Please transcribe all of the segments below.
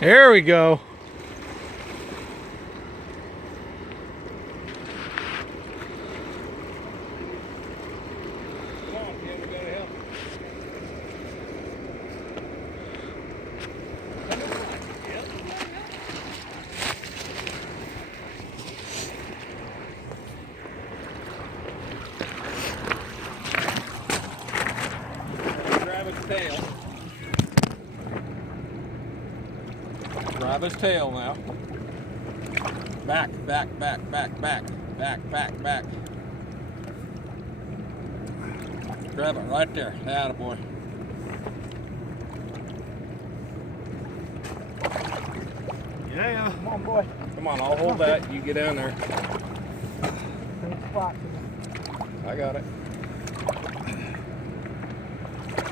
There we go. Come on, Tim, we gotta help. Grab his tail. Grab his tail now. Back, back, back, back, back, back, back, back. Grab it right there. Attaboy. Yeah. Come on, boy. Come on, I'll hold that. You get down there. Good spot. I got it.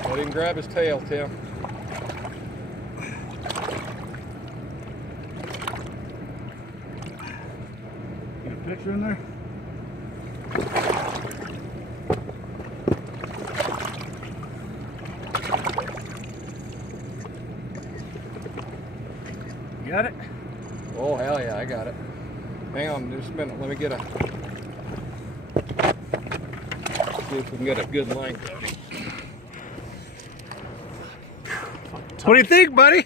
Let him grab his tail, Tim. Get a picture in there? You got it? Oh, hell yeah, I got it. Hang on just a minute. Let me get a... See if we can get a good length. What do you think, buddy?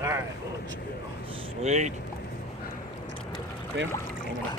All right, we'll let you go. Sweet. Tim, hang on.